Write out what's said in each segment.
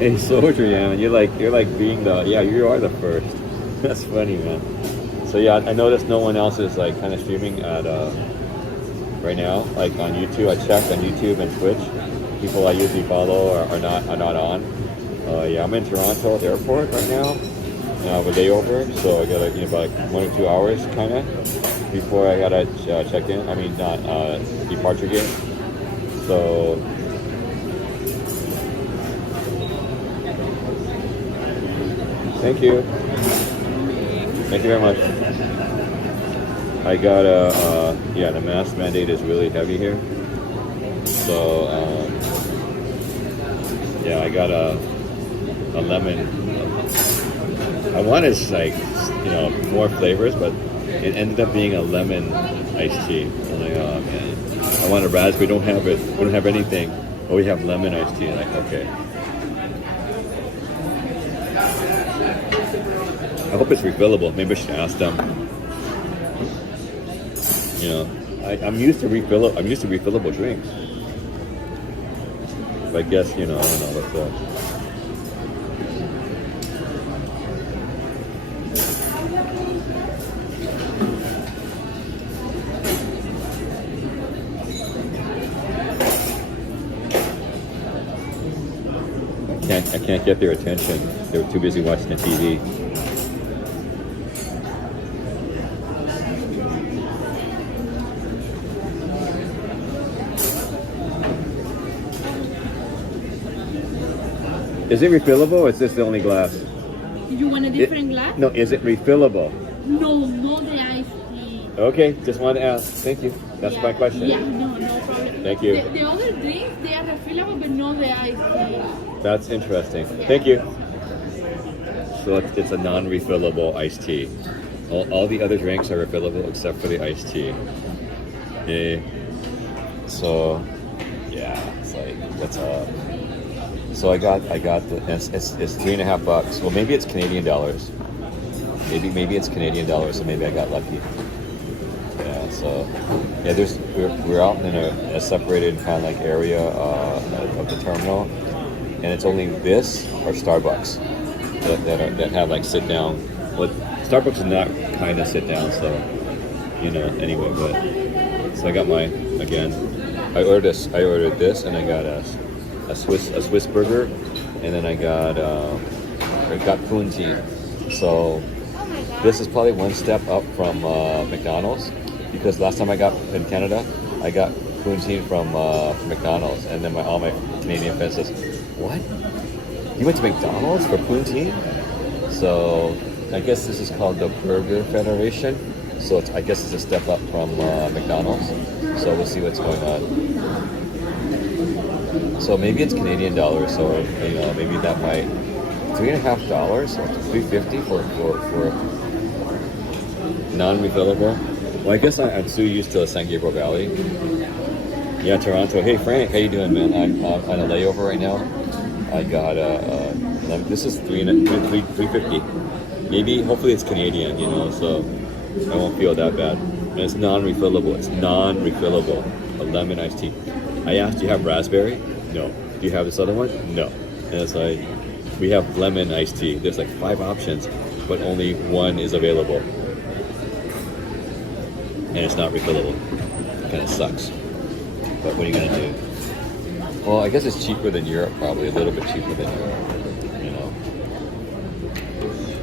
Hey, soldier, yeah, man. You're like being the yeah. You are the first. That's funny, man. So yeah, I noticed no one else is like kind of streaming at right now, like on YouTube. I checked on YouTube and Twitch. People I usually follow are not on. Yeah, I'm in Toronto Airport right now. With layover, so I got like about like 1 or 2 hours kind of before I gotta check in. I mean, not departure gate. So thank you, thank you very much. I got a yeah. The mask mandate is really heavy here, so yeah. I got a lemon. I wanted like more flavors, but it ended up being a lemon iced tea. I'm like, oh man, I want a raspberry. Don't have it. We don't have anything. Oh, we have lemon iced tea. Like, okay. I hope it's refillable. Maybe I should ask them. I'm used to refillable drinks. But I guess I don't know what's up. I can't get their attention. They were too busy watching the TV. Is it refillable or is this the only glass? You want a different glass? No, is it refillable? No, not the iced tea. Okay, just wanted to ask. Thank you. That's my question. Yeah, no problem. Thank you. The other drinks, they are refillable, but not the iced tea. That's interesting. Yeah. Thank you. So it's a non-refillable iced tea. All the other drinks are refillable except for the iced tea. Yeah. So yeah, it's like what's up? So I got it's $3.50. Well, maybe it's Canadian dollars. Maybe it's Canadian dollars, so maybe I got lucky. Yeah. So yeah, we're out in a separated kind of like area of the terminal, and it's only this or Starbucks that have like sit down. Well, Starbucks is not kind of sit down, so anyway. But so I got my again. I ordered this, and I got a Swiss burger, and then I got poutine. So this is probably one step up from McDonald's, because last time I got in Canada, I got poutine from McDonald's, and then all my Canadian friends says, "What? You went to McDonald's for poutine?" So I guess this is called the Burger Federation. So I guess it's a step up from McDonald's. So we'll see what's going on. So maybe it's Canadian dollars, so maybe that might $3.50 or $3.50 for non-refillable. Well, I guess I'm so used to San Gabriel Valley. Yeah, Toronto. Hey Frank, how you doing, man? I'm on a layover right now. I got this is $3.50. Maybe hopefully it's Canadian, so I won't feel that bad. And it's non-refillable. It's non-refillable. A lemon iced tea. I asked, do you have raspberry? No. Do you have this other one? No. And it's like, we have lemon iced tea. There's like 5 options, but only one is available. And it's not refillable. It kind of sucks. But what are you going to do? Well, I guess it's cheaper than Europe, probably. A little bit cheaper than Europe.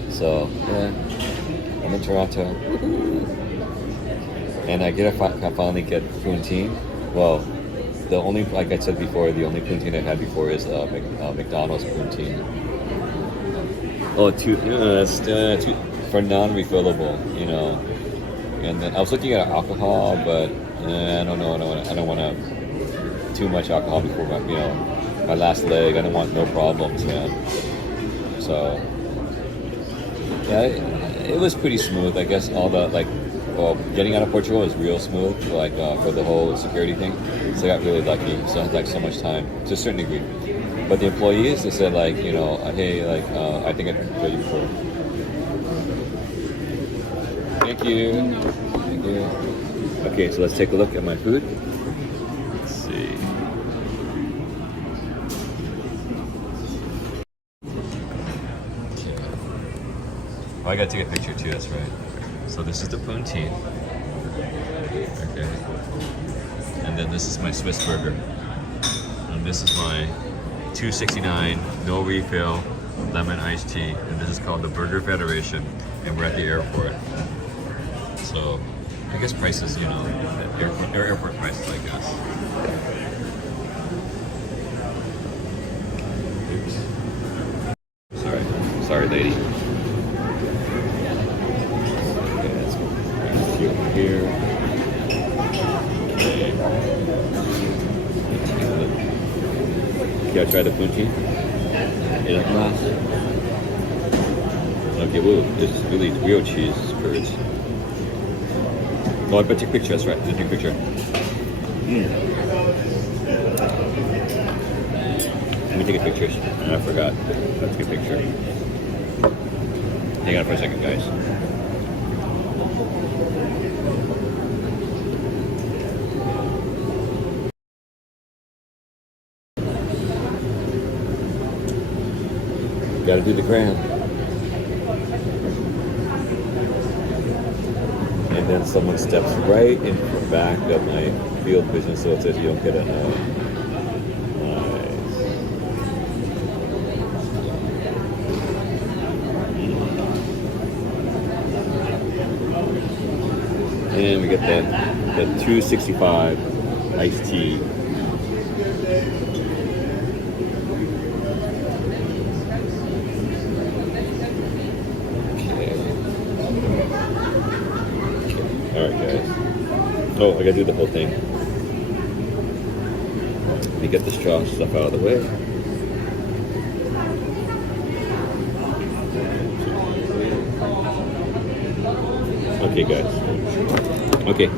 So, yeah. I'm in Toronto. And I finally get poutine. Well, the only, like I said before, the only poutine I had before is McDonald's poutine. Oh, that's for non-refillable, And then I was looking at alcohol, but I don't know. I don't want too much alcohol before my last leg. I don't want no problems, man. So yeah, it was pretty smooth. I guess all the getting out of Portugal was real smooth, for the whole security thing. So I got really lucky. So I had so much time to a certain degree. But the employees, they said hey, I think I told you before. Thank you. Thank you. Okay, so let's take a look at my food. Oh, I gotta take a picture too, that's right. So this is the poutine. Okay. And then this is my Swiss burger. And this is my $2.69, no refill, lemon iced tea. And this is called the Burger Federation. And we're at the airport. So I guess prices, you know, airport prices, I guess. Oops. Sorry, lady. Okay, let's go over here. Okay, I'll try the poutine. Okay, whoa, this is really real cheese curds. Oh, I better take a picture, that's right, take a picture. Let me take a picture. I forgot. Let's take a picture. Hang on for a second, guys. Gotta do the gram. And then someone steps right in the back of my field vision so it says you don't get a no. Nice. And we get that $2.65 iced tea. Alright guys. Oh, I gotta do the whole thing. Let me get the straw stuff out of the way. Okay guys. Okay.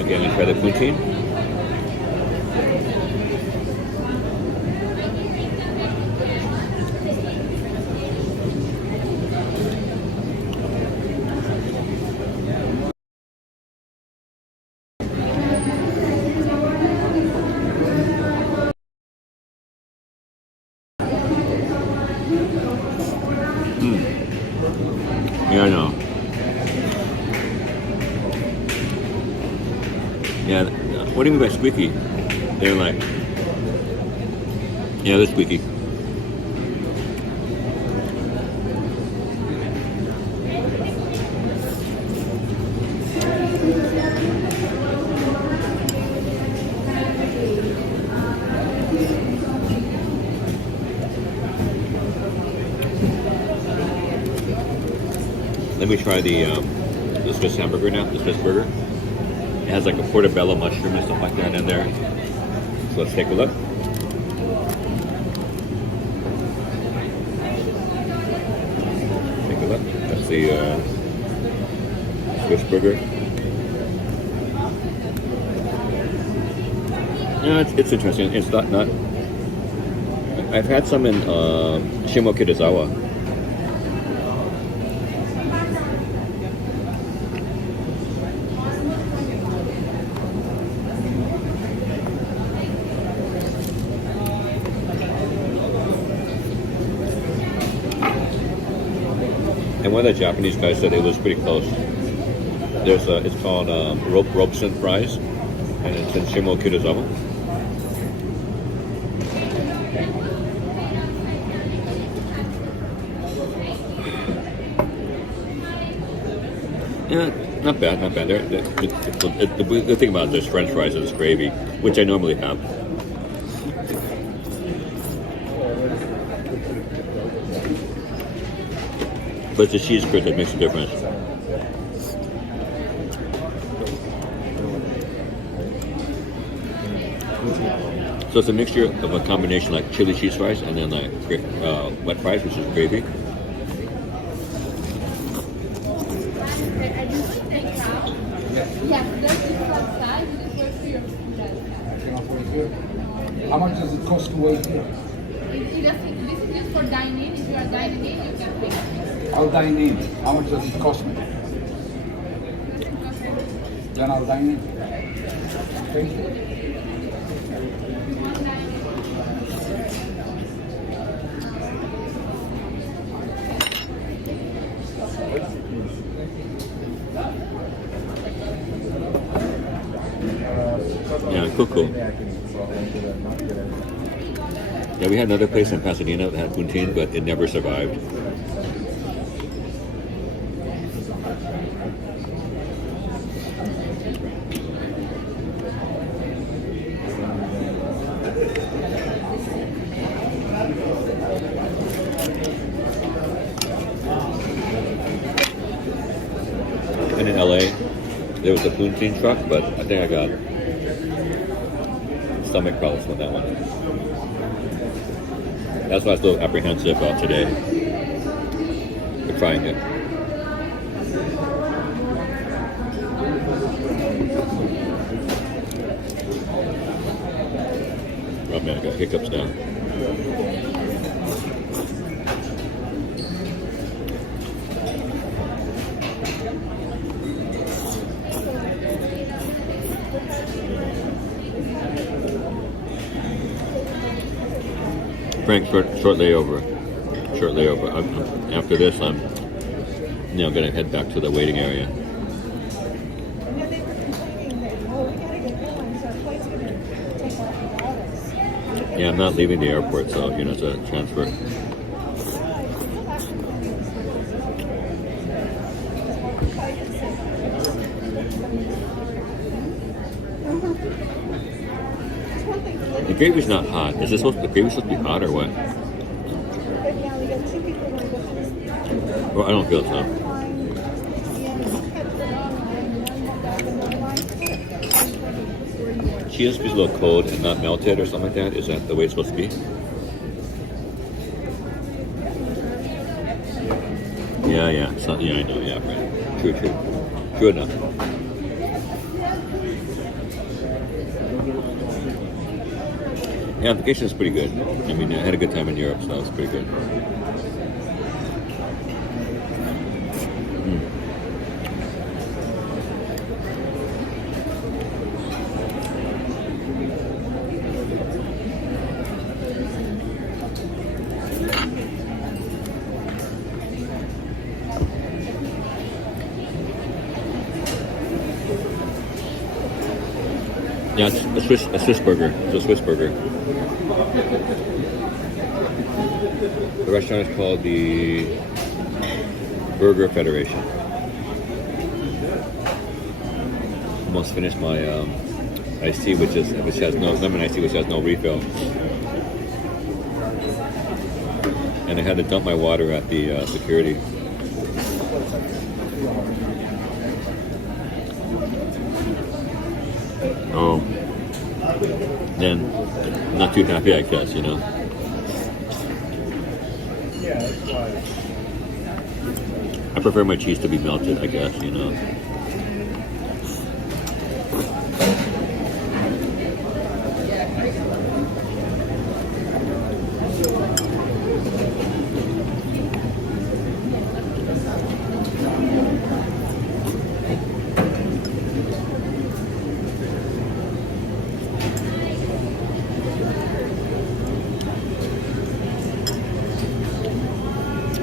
Okay, I'm gonna try the poutine. Yeah, I know. Yeah, what do you mean by squeaky? They're like, yeah, they're squeaky. Let me try the Swiss hamburger now, the Swiss burger. It has like a portobello mushroom and stuff like that in there. So let's take a look. Take a look. That's the Swiss burger. Yeah, it's interesting. It's not. I've had some in Shimokitazawa. And one of the Japanese guys said it was pretty close. There's it's called Robeson fries, and it's in Shimokitazawa. Yeah, not bad, not bad. The thing about this French fries is gravy, which I normally have. But it's the cheese curd that makes a difference. So it's a mixture of a combination like chili cheese fries and then like wet fries, which is gravy. How much does it cost to wait here? This is just for dining. If you are dining in, you can pay. I'll dine in. How much does it cost me? Then I'll dine in. Facebook. Yeah, cool. Yeah, we had another place in Pasadena that had poutine, but it never survived. And in LA, there was a poutine truck, but I think I got stomach problems with that one. That's why I was a little apprehensive about today for trying it. Oh man, I got hiccups now. Frank, short layover. After this, I'm gonna head back to the waiting area. Yeah, I'm not leaving the airport, so it's a transfer. The gravy's not hot. Is this the gravy's supposed to be hot or what? Well, I don't feel so. Cheese is a little cold and not melted or something like that. Is that the way it's supposed to be? Yeah. So, yeah, I know. Yeah, right. True enough. Yeah, the vacation is pretty good. I mean, I had a good time in Europe, so that was pretty good. Yeah, it's a Swiss burger. It's a Swiss burger. The restaurant is called the Burger Federation. Almost finished my iced tea, which has no lemon iced tea, which has no refill. And I had to dump my water at the security. Oh, then I'm not too happy, I guess, I prefer my cheese to be melted, I guess,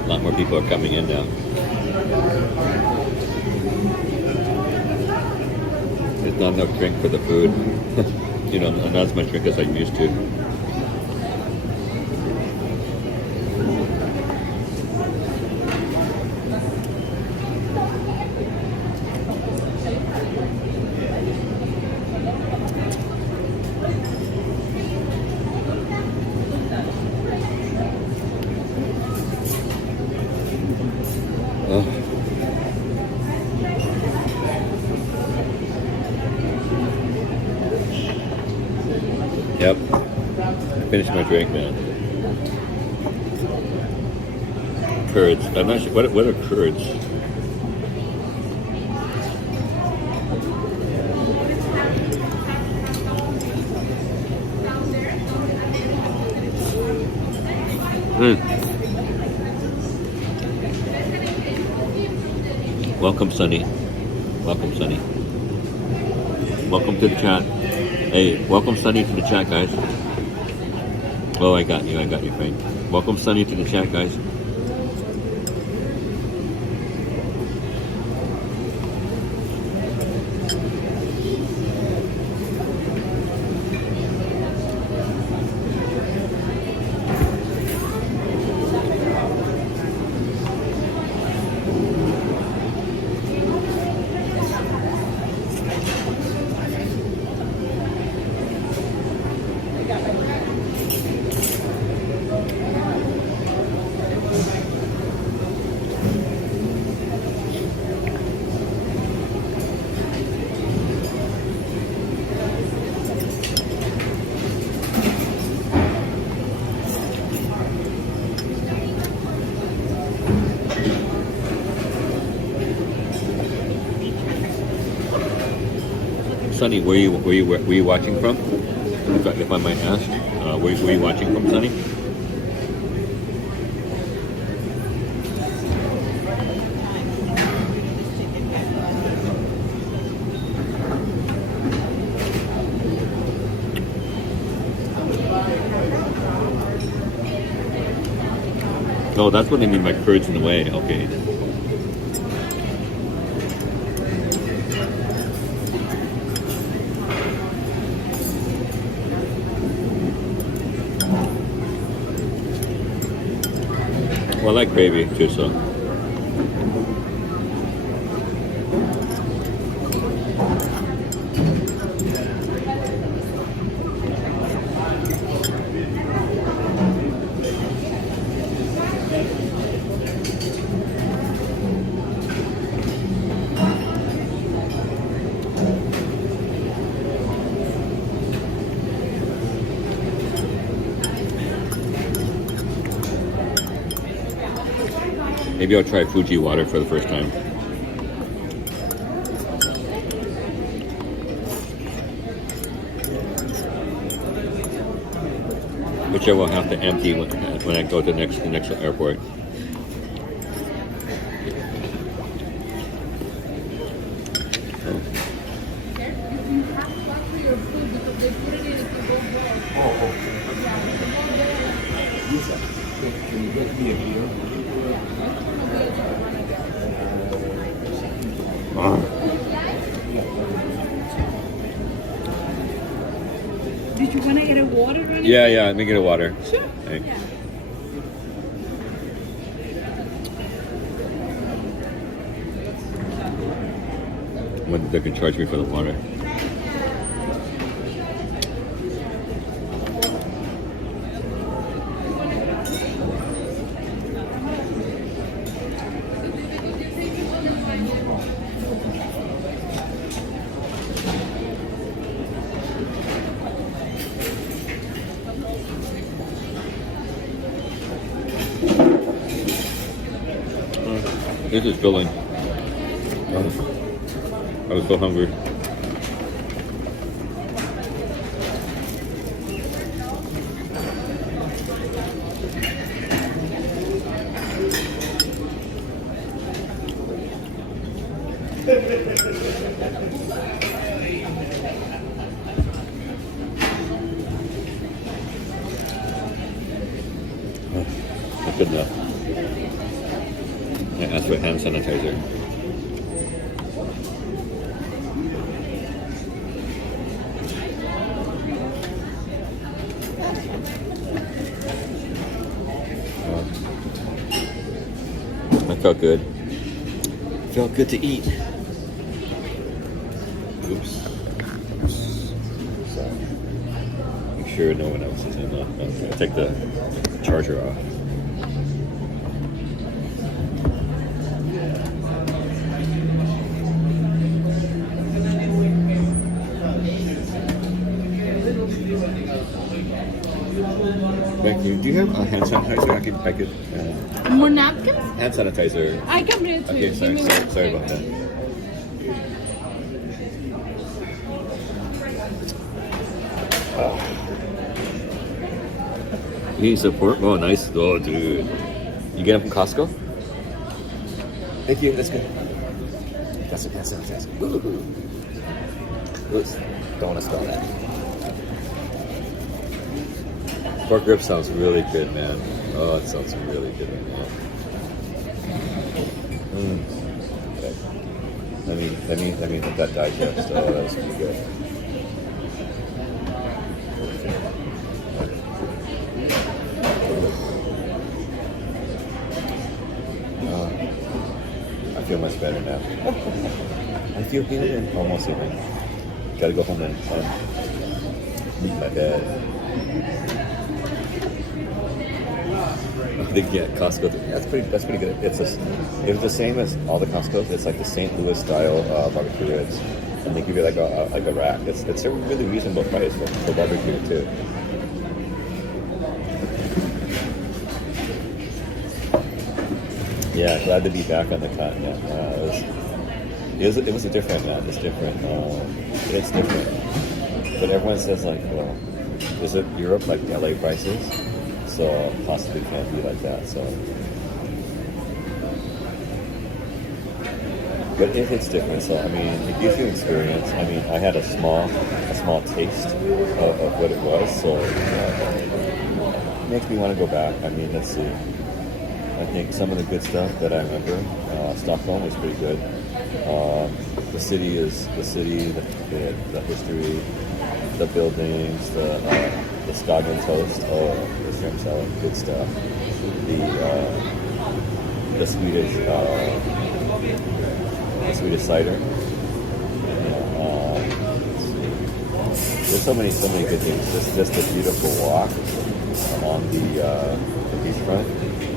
A lot more people are coming in now. There's not enough drink for the food. Not as much drink as I'm used to. Yep. I finished my drink now. Curds. I'm not sure. What are curds? Welcome, Sunny. Welcome, Sunny. Welcome to the chat. Hey, welcome Sunny to the chat, guys. Oh, I got you, Frank. Welcome Sunny to the chat, guys. Sunny, where you watching from? If I might ask, where you watching from, Sunny? Oh, that's what they mean by curds in the way. Okay. Well, I like gravy too, so. Maybe I'll try Fuji water for the first time. Which I will have to empty when I go to the next airport. Can you get me a beer? Did you want to get a water or anything? Yeah, let me get a water. Sure. Thanks. Yeah. When they can charge me for the water. This is filling. I was so hungry. That's good enough. I asked for hand sanitizer. That felt good. Felt good to eat. Oops. Sorry. Make sure no one else is in. Okay, I'll take the charger off. Thank you. Do you have a hand sanitizer? I could. More napkins? Hand sanitizer. I can bring it to Okay, you. sorry about that. You need support? Oh, nice. Oh, dude. You get them from Costco? Thank you. That's good. That's it. Ooh. Oops, don't want to spell that. Pork rib sounds really good, man. Oh, it sounds really good. Okay. Let me let that digest. Oh, that was pretty good. I feel much better now. I feel good and almost even. Gotta go home and leave my bed. Yeah, Costco. That's pretty good. It was the same as all the Costco's. It's like the St. Louis style barbecue ribs, and they give you like a rack. It's a really reasonable price for barbecue too. Yeah, glad to be back on the continent. It was a different, man. It's different. It's different. But everyone says like, well, is it Europe like LA prices? So possibly can't be like that. So, but if it's different, so I mean, it gives you experience. I mean, I had a small taste of what it was. So it makes me want to go back. I mean, let's see. I think some of the good stuff that I remember, Stockholm was pretty good. The city, the history, the buildings, the Skagen toast, the shrimp salad, good stuff. The Swedish cider. There's so many good things. Just a beautiful walk along the beachfront.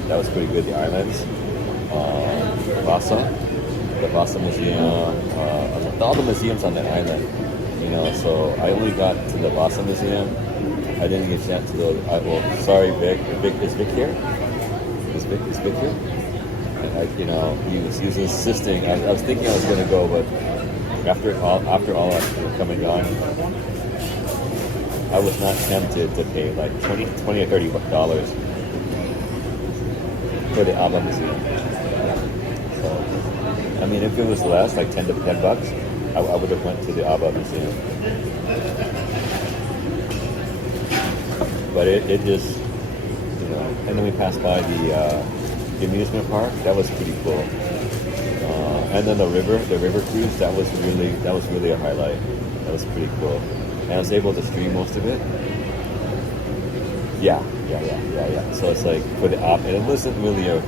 That was pretty good. The islands, the Vasa Museum, all the museums on that island. So I only got to the Vasa Museum. I didn't get a chance to go. Well, sorry, Vic. Is Vic here? Is Vic here? He was insisting. I was thinking I was going to go, but after all that come and gone, I was not tempted to pay like $20 or $30 for the ABBA Museum. So, I mean, if it was less, like $10 bucks, I would have went to the ABBA Museum. But it just, and then we passed by the amusement park. That was pretty cool. And then the river cruise. That was really a highlight. That was pretty cool. And I was able to stream most of it. Yeah. So it's like for the ABBA, and it wasn't really a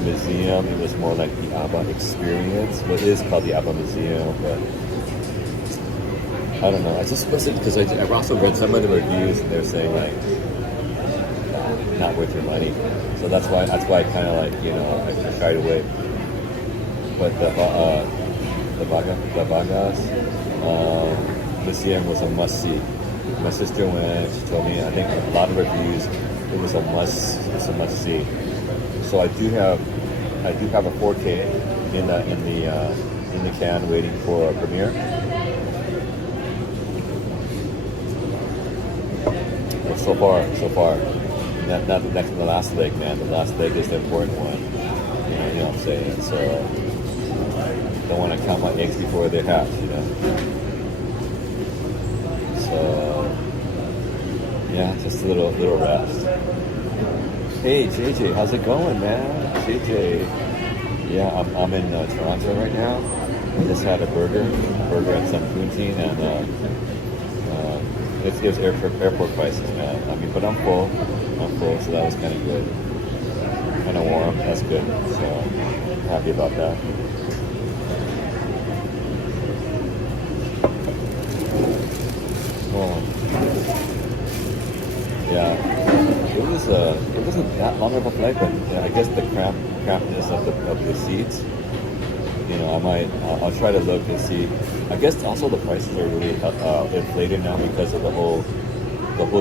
museum. It was more like the ABBA experience. What is called the ABBA Museum, but I don't know. I just wasn't, because I've also read some of the reviews and they're saying like not worth your money. So that's why I kind of like I shied away. But the Vargas Museum was a must see. My sister went. She told me. I think a lot of reviews. It was a must. It's a must see. So I do have a 4K in the can waiting for a premiere. Well, so far. Not the last leg, man. The last leg is the important one. You know what I'm saying? So don't want to count my eggs before they're hatched. So yeah, just a little rest. Hey JJ, how's it going, man? JJ, yeah, I'm in Toronto right now. I just had a burger and some poutine, and it's airport prices, man. I mean, but I'm full, so that was kind of good. Kind of warm, that's good. So happy about that. Yeah, it wasn't that long of a flight, but I guess the crampness of the seats. I'll try to look and see. I guess also the prices are really inflated now because of the whole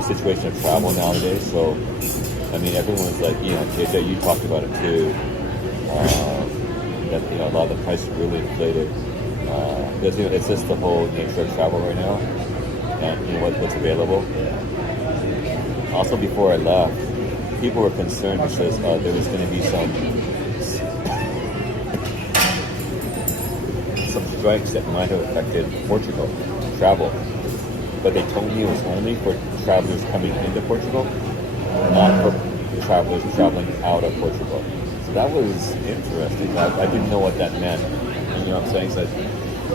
situation of travel nowadays. So, I mean, everyone's like, JJ, you talked about it too. That a lot of the prices are really inflated. It's just the whole nature of travel right now, and what's available. Also, before I left, people were concerned because there was going to be some strikes that might have affected Portugal travel. But they told me it was only for travelers coming into Portugal, not for travelers traveling out of Portugal. So that was interesting. I didn't know what that meant. You know what I'm saying? So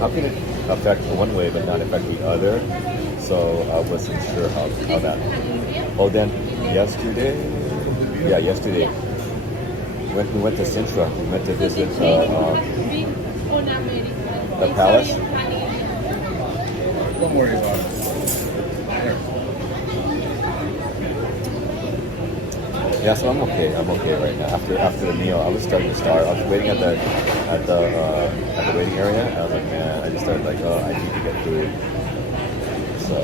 how can it affect one way but not affect the other? So I wasn't sure how that. Oh, then yesterday? Yeah, yesterday. We went to Sintra. We went to visit the palace. Don't worry about it. Yeah, so I'm okay. I'm okay right now. After the meal, I was starting to starve. I was waiting at the waiting area. And I was like, man, I just started like, oh, I need to get food. So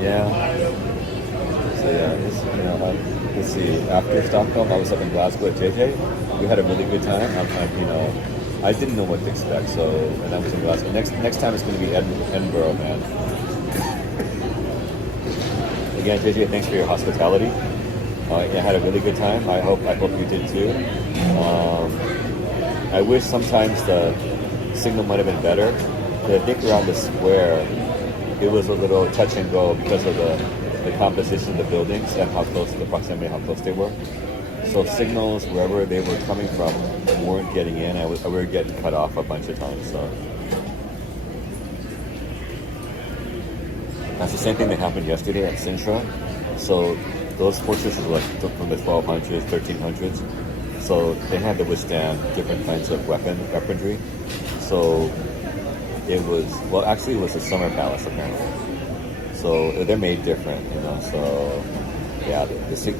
yeah. So yeah, let's see. After Stockholm, I was up in Glasgow at JJ. We had a really good time. I didn't know what to expect. So, and I was in Glasgow. Next time it's going to be Edinburgh, man. Again, JJ, thanks for your hospitality. I had a really good time. I hope you did too. I wish sometimes the signal might have been better. But I think around the square, it was a little touch and go because of the composition of the buildings and how close, the proximity, how close they were. So signals wherever they were coming from weren't getting in. We were getting cut off a bunch of times. So that's the same thing that happened yesterday at Sintra. So those fortresses were like from the 1200s, 1300s. So they had to withstand different kinds of weaponry. So it was, well, actually it was a summer palace apparently. So they're made different, you know. So yeah,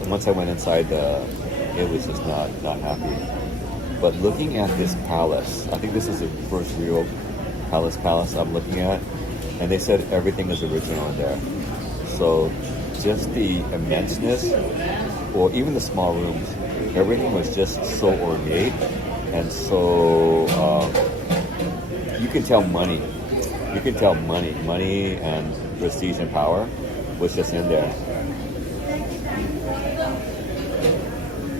once I went inside, it was just not happy. But looking at this palace, I think this is the first real palace I'm looking at, and they said everything is original in there. So just the immenseness, or even the small rooms, everything was just so ornate, and so you can tell money and prestige and power was just in there.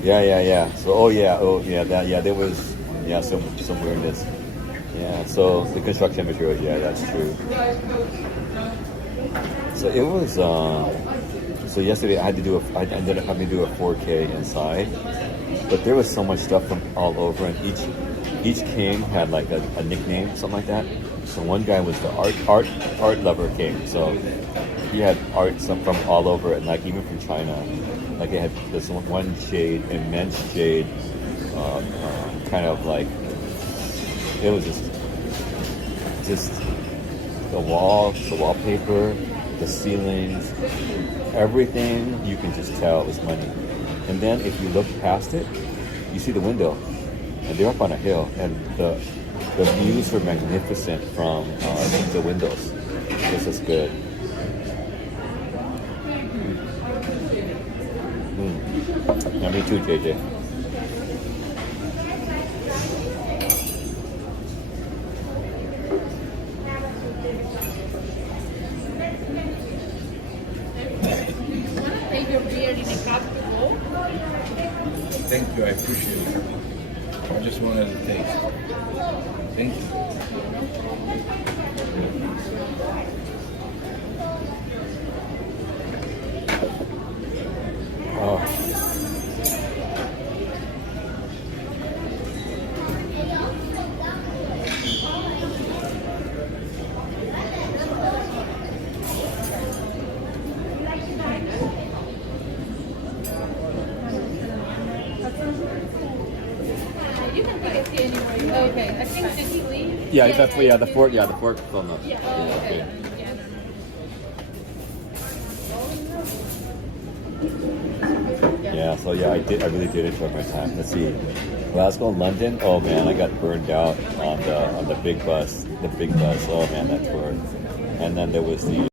Yeah. So there was some weirdness. Yeah. So the construction materials, yeah, that's true. So it was. So yesterday I ended up having to do a 4K inside, but there was so much stuff from all over, and each king had like a nickname, something like that. So one guy was the art lover king. So he had art from all over, and like even from China. Like it had this one shade, immense shade, kind of like it was just the walls, the wallpaper, the ceilings, everything. You can just tell it was money. And then if you look past it, you see the window, and they're up on a hill, and the views were magnificent from the windows. This is good. Yeah, me too, JJ. Take your beer in a cup to go. Thank you, I appreciate it. I just wanted to taste. Thank you. Oh. You can take a tea anywhere. Okay, I think just leave. Yeah, that's what. Yeah, the fork. Yeah, the fork. Oh no. Yeah, Yeah, okay. okay. Yeah, so yeah, I really did enjoy my time. Let's see, Glasgow and London. Oh man, I got burned out on the big bus. The big bus. Oh man, that tour. And then there was the.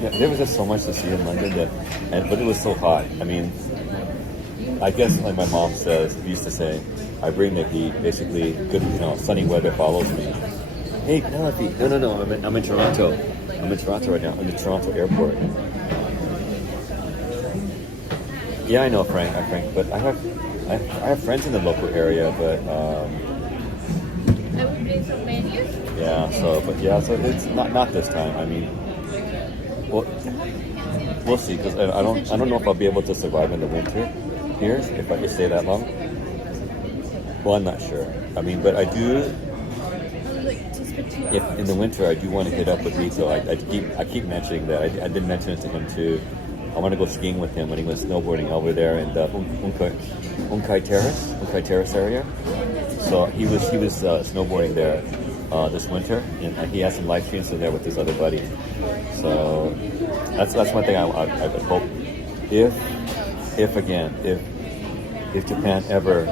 There was just so much to see in London but it was so hot. I mean, I guess like my mom used to say, I bring the heat. Basically, good, sunny weather follows me. Hey, Penelope. No. I'm in Toronto. I'm in Toronto right now. I'm in the Toronto airport. Yeah, I know Frank, but I have friends in the local area, but I will bring some menus. yeah. So it's not this time. I mean, well, we'll see because I don't know if I'll be able to survive in the winter here if I just stay that long. Well, I'm not sure. I mean, but I do. If in the winter I do want to hit up with Rito, I keep mentioning that. I did mention it to him too. I want to go skiing with him when he was snowboarding over there in the Unkai Terrace area. So he was snowboarding there this winter, and he has some live streams in there with his other buddy. So that's one thing I would hope if Japan ever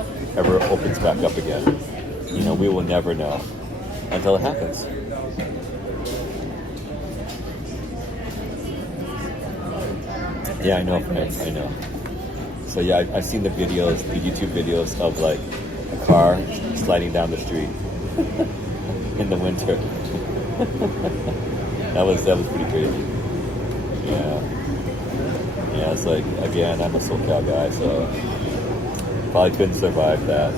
opens back up again, we will never know until it happens. Yeah, I know, friends. I know. So yeah, I've seen the videos, the YouTube videos of like a car sliding down the street in the winter. that was pretty crazy. Yeah. Yeah, it's like again, I'm a SoCal guy, so probably couldn't survive that.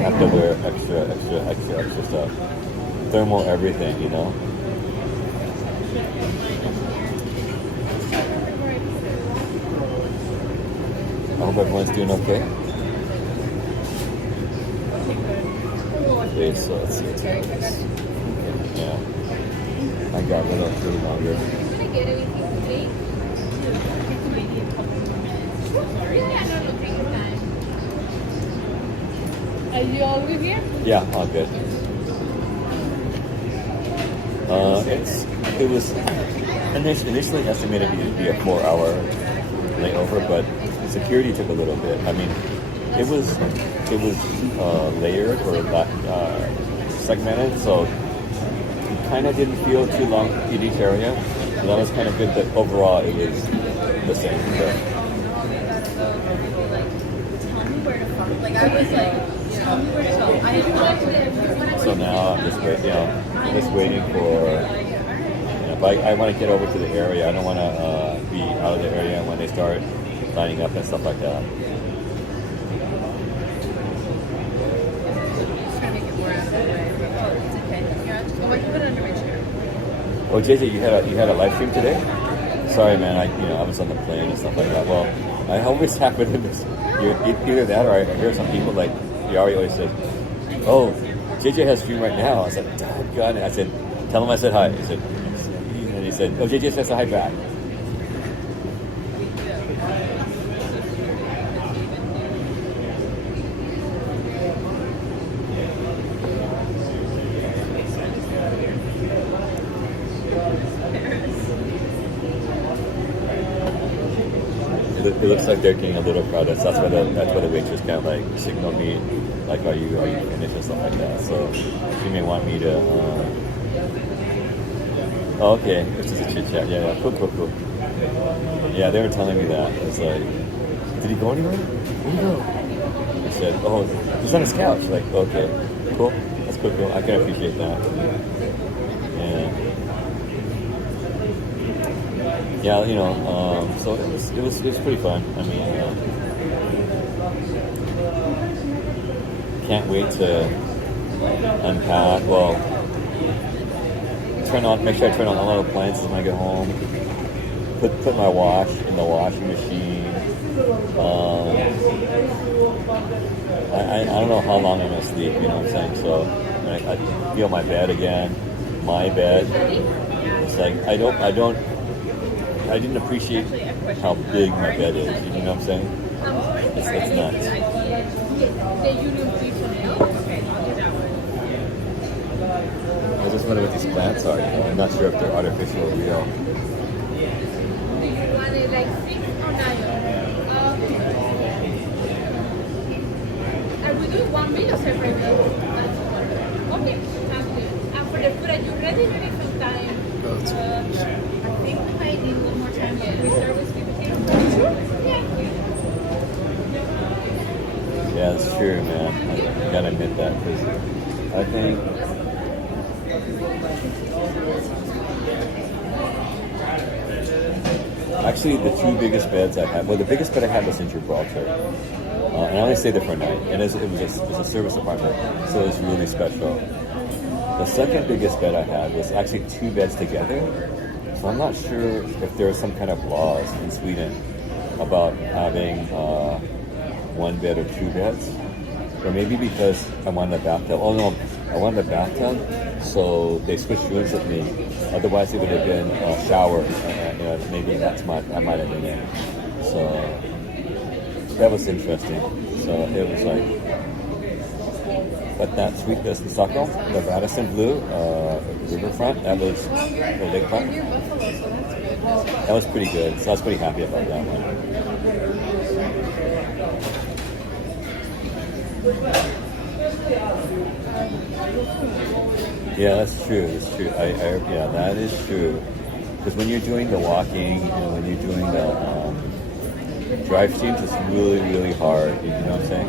Have to wear extra stuff. Thermal everything, I hope everyone's doing okay. Okay, so let's see what's happening. Yeah. I got a little longer. Can I get anything to drink? Yeah, no, take your time. Are you always here? Yeah, all good. It was initially estimated to be a 4-hour layover, but security took a little bit. I mean, it was layered or segmented, so it kind of didn't feel too long in each area. So that was kind of good, but overall it was the same. So now I'm just waiting for. But I want to get over to the area. I don't want to be out of the area when they start lining up and stuff like that. Oh, JJ, you had a live stream today? Sorry, man. I was on the plane and stuff like that. Well, I always happen to miss either that or I hear some people like Yari always says, "Oh, JJ has a stream right now." I was like, "God!" I said, "Tell him I said hi." He said, "Oh, JJ says hi back." It looks like they're getting a little crowded. So that's why the waitress kind of like signal me, like, "Are you finished?" and stuff like that. So she may want me to. Oh, okay, it's just a chit chat. Yeah, cool. Yeah, they were telling me that. It's like, did he go anywhere? Where'd he go? I said, "Oh, he's on his couch." Like, okay, cool. That's cool. I can appreciate that. Yeah, so it was pretty fun. I mean, can't wait to unpack. Well, make sure I turn on all the appliances when I get home. Put my wash in the washing machine. I don't know how long I'm gonna sleep. You know what I'm saying? So I feel my bed again. My bed. It's like I didn't appreciate how big my bed is. You know what I'm saying? It's nuts. I just wonder what these plants are. I'm not sure if they're artificial or real. Are we doing one meal or separate meal? Okay, and for the food, are you ready? Maybe sometime. I think we might need a little more time to reserve with people. Yeah, it's true, man. I gotta admit that because I think Actually, the two biggest beds I had, well, the biggest bed I had was in Gibraltar. And I only stayed there for a night. And it was a service apartment, so it was really special. The second biggest bed I had was actually two beds together. So I'm not sure if there are some kind of laws in Sweden about having one bed or two beds. Or maybe because I wanted a bathtub. Oh no, I wanted a bathtub, so they switched rooms with me. Otherwise, it would have been a shower. Maybe that might have been it. So that was interesting. So it was like, but that sweet the Stockholm, the Radisson Blue riverfront, that was the lakefront. Near Buffalo, so that's good. That was pretty good. So I was pretty happy about that one. Yeah, that's true. That's true. Yeah, that is true. Because when you're doing the walking and when you're doing the drive streams, it's really, really hard. You know what I'm saying?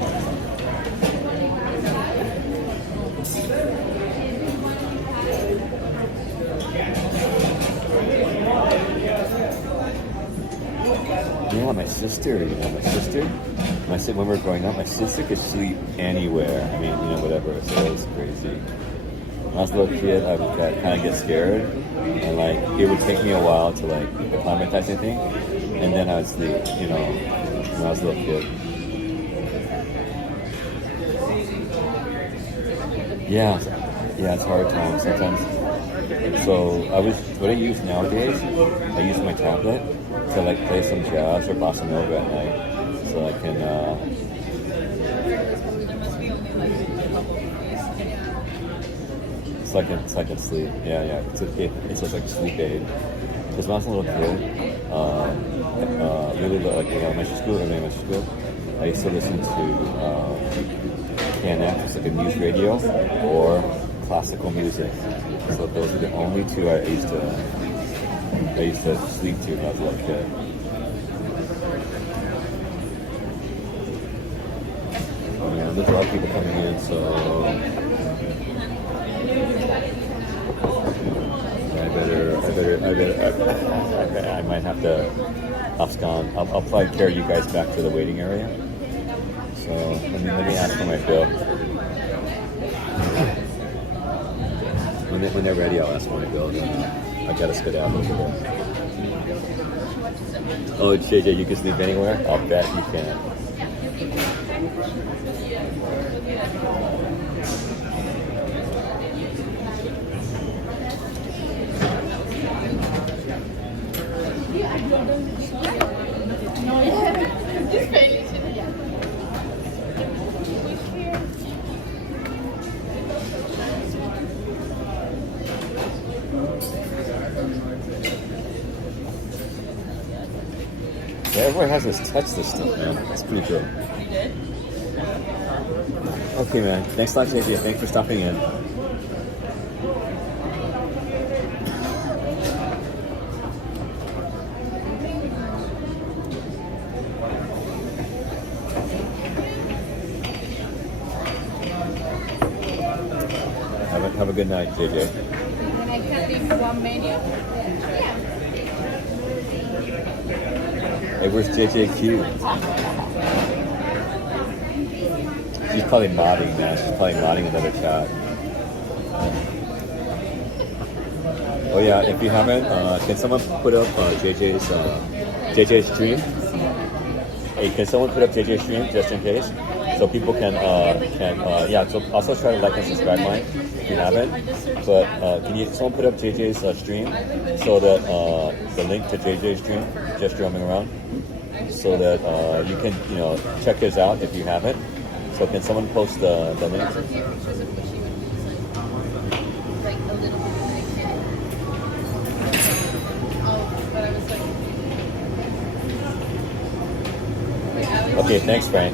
Yeah, my sister, when we were growing up, my sister could sleep anywhere. I mean, whatever. So it was crazy. When I was a little kid, I would kind of get scared, and like it would take me a while to like acclimatize anything, and then I would sleep. When I was a little kid. Yeah, it's hard times sometimes. So what I use nowadays, I use my tablet to like play some jazz or bossa nova at night, so I can. So I can sleep. Yeah. It's just like a sleep aid. Because when I was a little kid, really like in elementary school, I used to listen to KNX, it's like a news radio, or classical music. So those are the only two I used to sleep to when I was a little kid. Yeah, there's a lot of people coming in, so I might have to abscond. I'll probably carry you guys back to the waiting area. So let me ask for my bill. When they're ready, I'll ask for my bill. I gotta skedaddle over there. Oh, JJ, you can sleep anywhere? I'll bet you can. Yeah, everyone has this touch this stuff, man. It's pretty cool. Okay, man. Thanks a lot, JJ. Thanks for stopping in. Have a good night, JJ. And I can leave one menu. Yeah. Hey, where's JJQ? She's probably nodding now. She's probably nodding another chat. Oh yeah, if you haven't, can someone put up JJ's stream? Hey, can someone put up JJ's stream just in case? So people can so also try to like and subscribe mine if you haven't. But can someone put up JJ's stream so that the link to JJ's stream, just roaming around, so that you can check his out if you haven't. So can someone post the link? Okay, thanks Frank.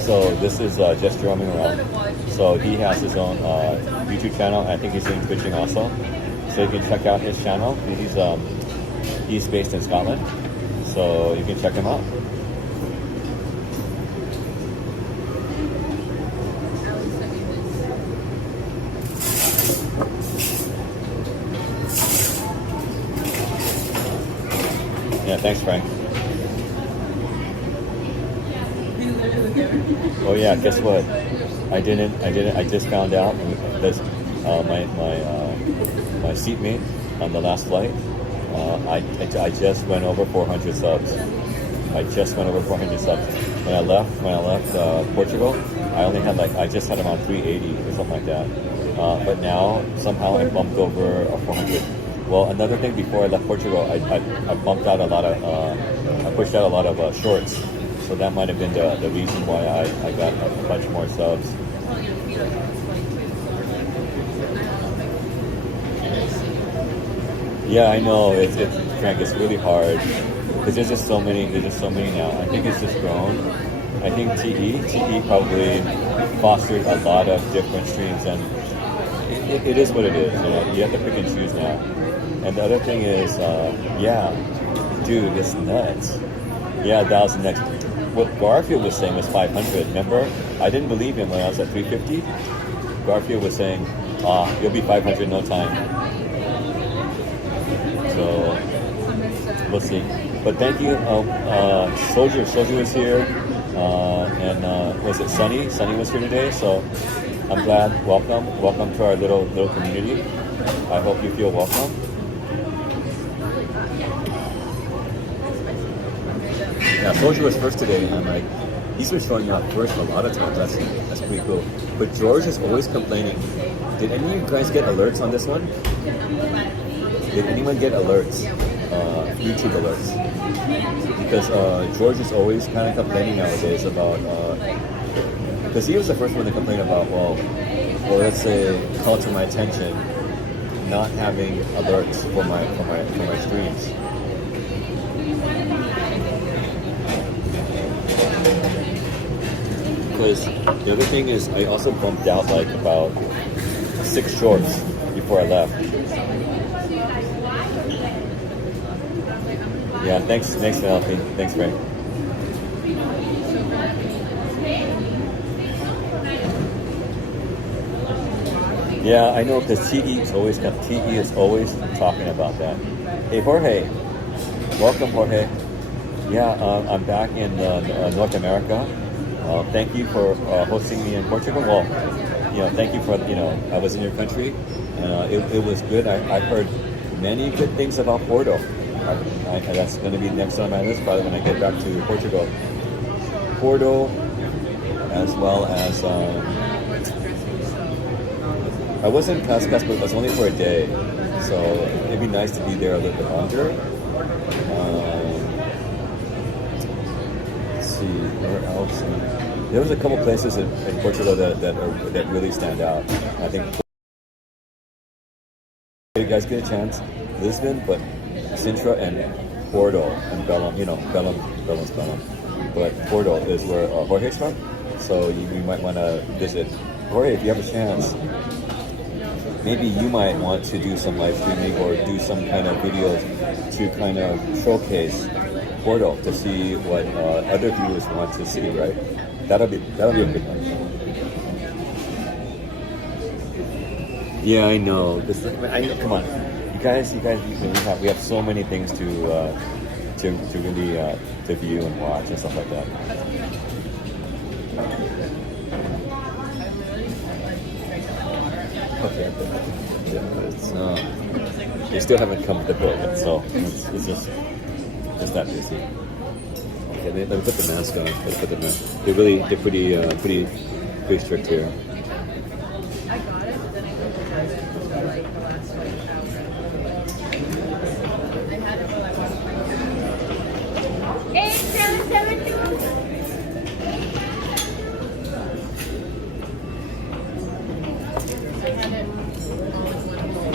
So this is just roaming around. So he has his own YouTube channel. I think he's doing Twitching also. So you can check out his channel. He's based in Scotland. So you can check him out. Thanks, Frank. Oh yeah, guess what? I didn't. I just found out that my seatmate on the last flight. I just went over 400 subs. I just went over 400 subs. When I left Portugal, I just had around 380 or something like that. But now somehow I bumped over 400. Well, another thing, before I left Portugal, I bumped out a lot of I pushed out a lot of shorts. So that might have been the reason why I got a bunch more subs. Yeah, I know. Frank, it's really hard because there's just so many. There's just so many now. I think it's just grown. I think TE probably fostered a lot of different streams, and it is what it is. You know, you have to pick and choose now. And the other thing is, yeah, dude, it's nuts. Yeah, that was the next. What Garfield was saying was 500. Remember, I didn't believe him when I was at 350. Garfield was saying, you'll be 500 in no time. So we'll see. But thank you, Soldier. Soldier was here, and was it Sunny? Sunny was here today. So I'm glad. Welcome to our little community. I hope you feel welcome. Yeah, Soldier was first today, and I'm like, he's been showing up first a lot of times. That's pretty cool. But George is always complaining. Did any of you guys get alerts on this one? Did anyone get alerts? YouTube alerts? Because George is always kind of complaining nowadays about, because he was the first one to complain about, or let's say, call to my attention, not having alerts for my streams. Because the other thing is, I also bumped out like about 6 shorts before I left. Yeah, thanks, Penelope. Thanks, Frank. Yeah, I know, because TE is always talking about that. Hey, Jorge, welcome, Jorge. Yeah, I'm back in North America. Thank you for hosting me in Portugal. Well, thank you for, I was in your country, and it was good. I heard many good things about Porto. That's going to be next on my list probably when I get back to Portugal. Porto, as well as, I was in Cascais, but it was only for a day. So it'd be nice to be there a little bit longer. Let's see, where else? There was a couple places in Portugal that really stand out. I think if you guys get a chance, Lisbon, but Sintra and Porto and Belém, Belém's Belém. But Porto is where Jorge's from, so you might want to visit. Jorge, if you have a chance, maybe you might want to do some live streaming or do some kind of videos to kind of showcase Porto to see what other viewers want to see, right? That'll be a good one. Yeah, I know. Come on, you guys. We have so many things to really to view and watch and stuff like that. Okay, they still haven't come to the boat yet, so it's just that busy. Okay, let me put the mask on. They're pretty strict here. I got it, but then I couldn't try it until like the last 24 hours. I had it for like 8772. I had it all in one bowl.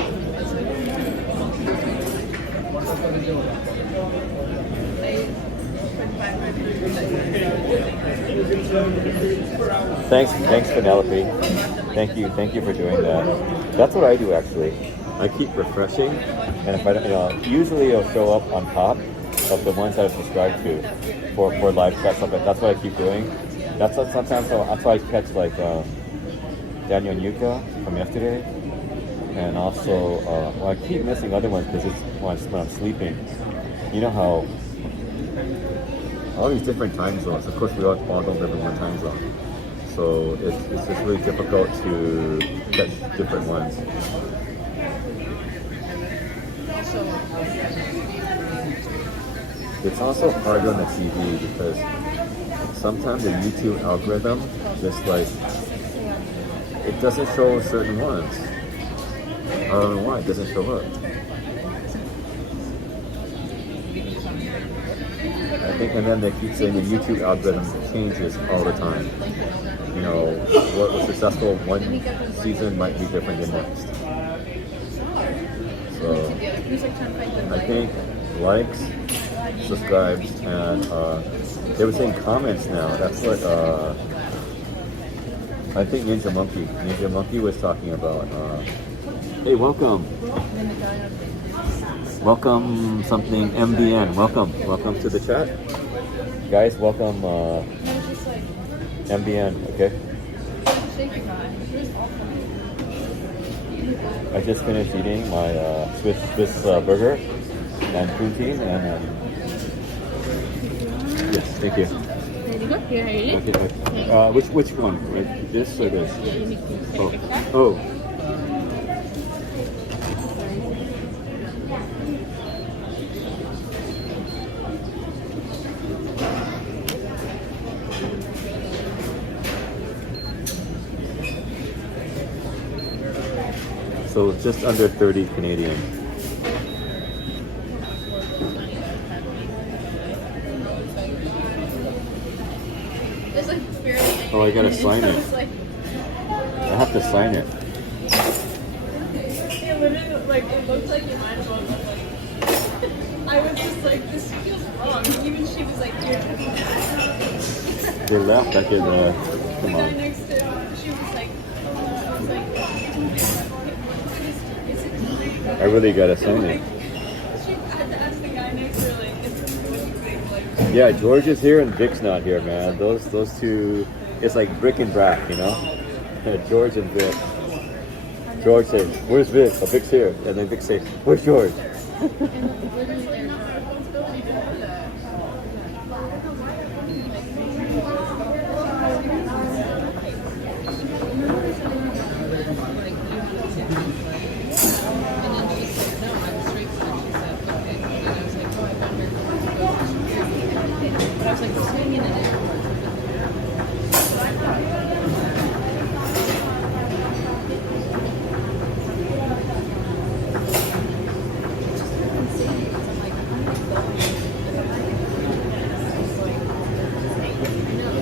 Thanks, Penelope. Thank you for doing that. That's what I do actually. I keep refreshing, and if I don't, usually it'll show up on top of the ones that I've subscribed to for live chat stuff. That's what I keep doing. That's why I catch like Daniel Yuka from yesterday, and also I keep missing other ones because it's when I'm sleeping. You know how all these different time zones. Of course, we all don't live in one time zone, so it's just really difficult to catch different ones. It's also hard on the TV because sometimes the YouTube algorithm just like it doesn't show certain ones. I don't know why it doesn't show up. I think, and then they keep saying the YouTube algorithm changes all the time. You know, what was successful one season might be different than next. So I think likes, subscribes, and they were saying comments now. That's what I think Ninja Monkey was talking about. Hey, welcome. Welcome something MBN. Welcome to the chat. Guys, welcome MBN, okay? I just finished eating my Swiss burger and poutine and yes, thank you. Very good. Here it is. Okay. Which one? Right? This or this? Oh. So just under 30 Canadian. It's like barely. Oh, I gotta sign it. I have to sign it. It literally, like, it looked like you might as well look like. I was just like, this feels wrong. Even she was like, you're talking bad. They left. I could, The come guy on. next to she was like, I really gotta sign it. she had to ask the guy next to her, like, what do you think? Like, Yeah, George is here and Vic's not here, man. Those two, it's like Brick and Brack, you know? George and Vic. George says, "Where's Vic?" Oh, Vic's here. And then Vic says, "Where's George?"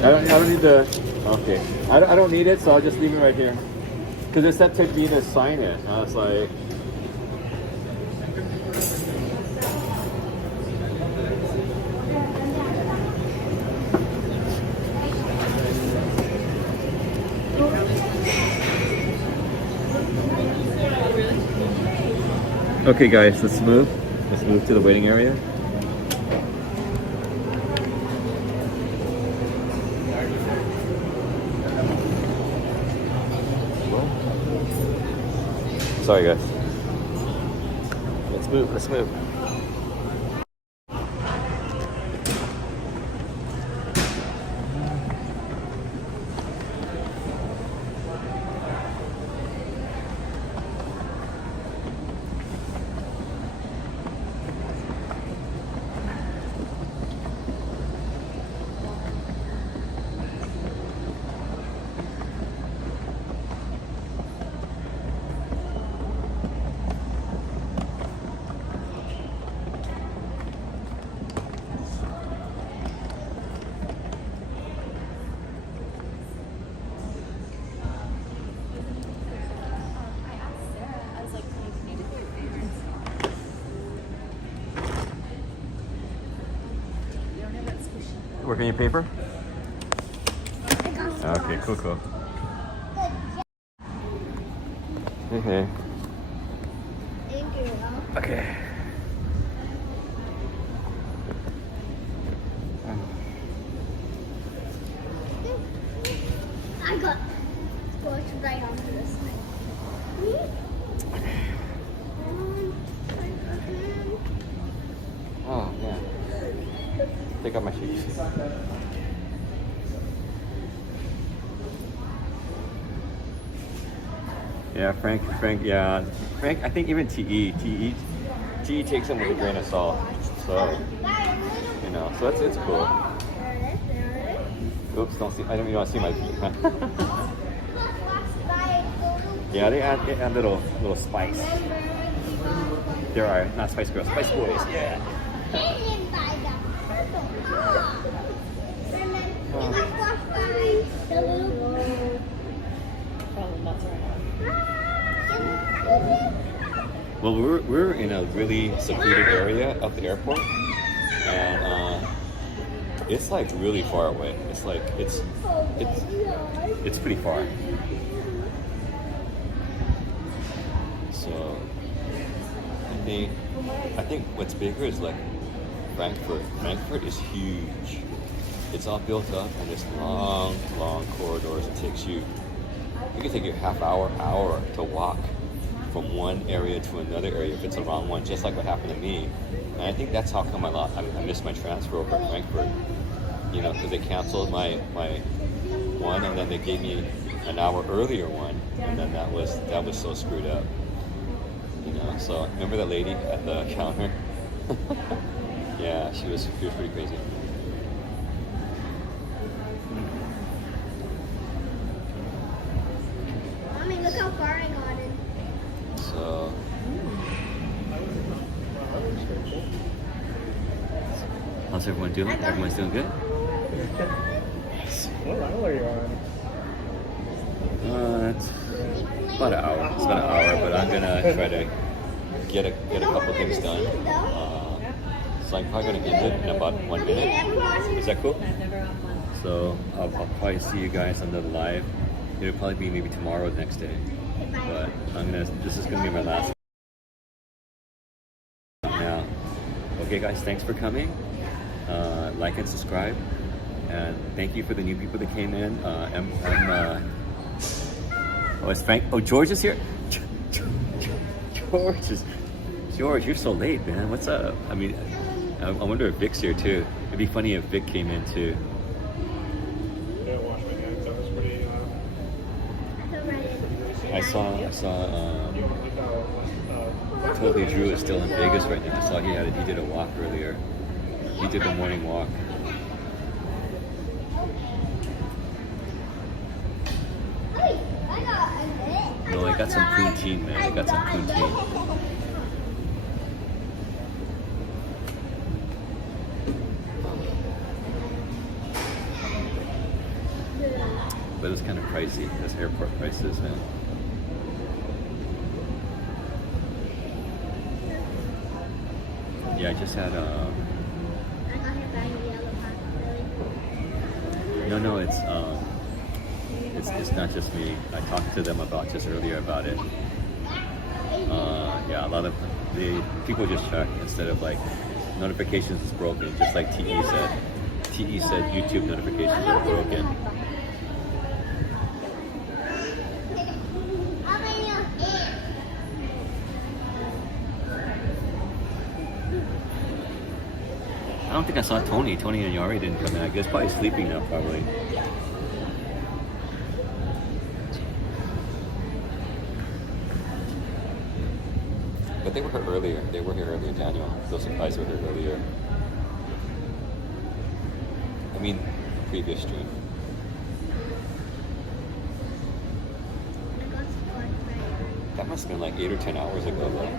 I don't need the, okay. I don't need it, so I'll just leave it right here. Because it said take me to sign it. I was like, okay guys, let's move. Let's move to the waiting area. Sorry guys. Let's move. Working your paper? Okay, cool. Okay. Thank you. Okay. I got squash right onto this side. Oh, yeah. Take off my shoes. Yeah, Frank, yeah. Frank, I think even TE takes him with a grain of salt. So, you know, so it's cool. Oops, don't see, I don't even want to see my feet. Yeah, they add little spice. There are, not Spice Girls, Spice Boys, yeah. Well, we're in a really secluded area of the airport, and it's like really far away. It's like it's pretty far. So I think what's bigger is like Frankfurt. Frankfurt is huge. It's all built up and there's long corridors. It can take you a half hour to walk from one area to another area if it's a wrong one, just like what happened to me. And I think that's how come I missed my transfer over at Frankfurt. You know, because they canceled my one and then they gave me an hour earlier one, and then that was so screwed up. You know, so remember that lady at the counter? Yeah, she was pretty crazy. Mommy, look how far I got in. So how's everyone doing? Everyone's doing good? What level are you on? It's about an hour. It's about an hour, but I'm gonna try to get a couple things done. So I'm probably gonna end it in about 1 minute. Is that cool? So I'll probably see you guys on the live. It'll probably be maybe tomorrow or the next day. But this is gonna be my last now. Okay guys, thanks for coming. Like and subscribe. And thank you for the new people that came in. It's Frank. Oh, George is here. George, you're so late, man. What's up? I mean, I wonder if Vic's here too. It'd be funny if Vic came in too. Yeah, wash my hands. That was pretty. I saw. Totally Drew is still in Vegas right now. I saw he did a walk earlier. He did the morning walk. No, I got some poutine, man. I got some poutine. But it's kind of pricey. This airport prices, man. Yeah, I just had No, it's not just me. I talked to them about just earlier about it. Yeah, a lot of the people just check instead of like notifications is broken, just like TE said. TE said YouTube notifications are broken. I don't think I saw Tony. Tony and Yari didn't come in. I guess probably sleeping now, probably. But they were here earlier. They were here earlier, Daniel. Those supplies were here earlier. I mean, previous stream. That must have been like 8 or 10 hours ago, though.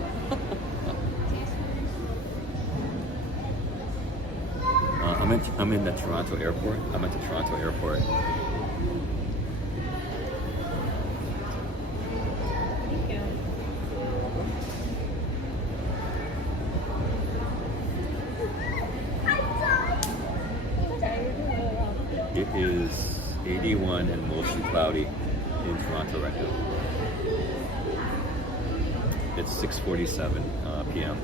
I'm in the Toronto airport. I'm at the Toronto airport. It is 81 and mostly cloudy in Toronto right now. It's 6:47 p.m.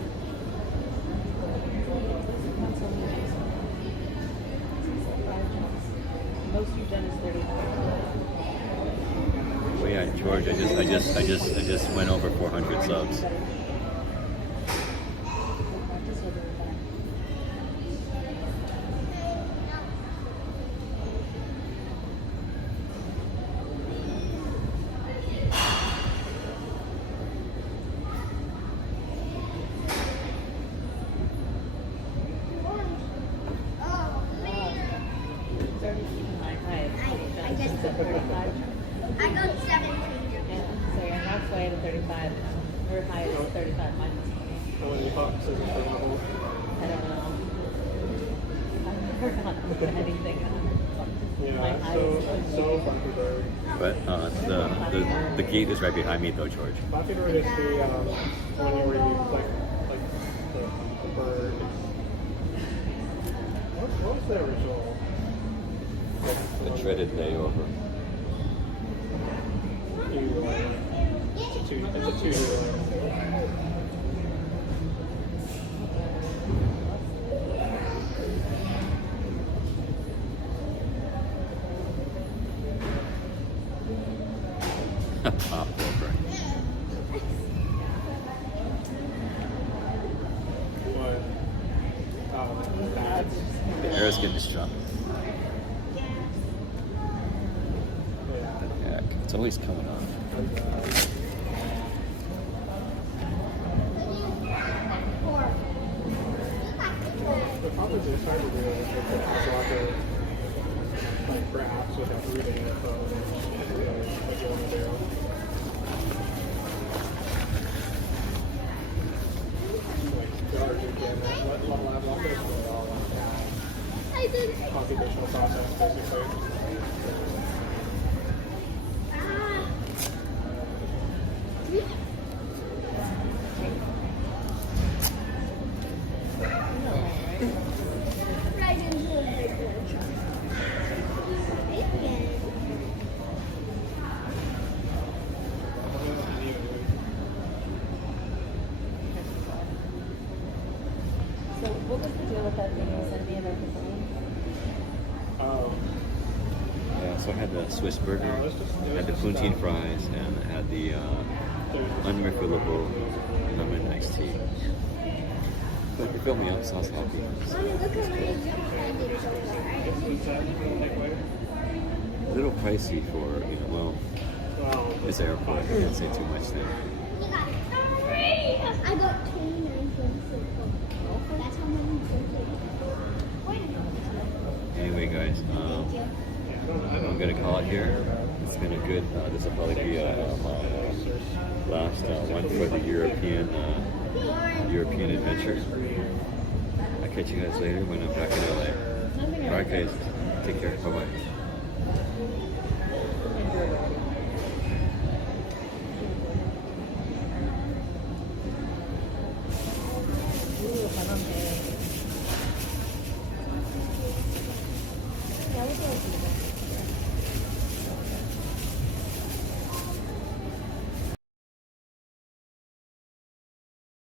Well, yeah, George, I just went over 400 subs. I just Is it 35? I got 17. Yeah, so you're halfway to 35 now. Your height is 35 minus 20. How many hops is it per level? I don't know. I've never gotten anything. My Yeah, height is so Flappy Bird. But the gate is right behind me though, George. Flappy Bird is the one where you like the bird. What was the original? The dreaded layover. It's a two. Pop over. What? That's The air is getting strong. Heck, it's always coming off. the problem is it's hard to do it with a block of like graphs without reading it. So it's really what you want to do. Like George again, what level I want this really all like that. I did. Computational process basically. Right into the big So what was the deal with that thing you sent me about the phone? Yeah, so I had the Swiss burger, I had the poutine fries, and I had the unrefillable lemon iced tea. But you filled me up, so I was happy. Mommy, look at my I did so far. A little pricey for, well, this airport. I can't say too much there. I got 29 cents. That's how many Anyway, guys, I'm gonna call it here. It's been a good. This will probably be my last one for the European adventure. I'll catch you guys later when I'm back in LA. All right, guys, take care. Bye bye. Yeah, we'll go.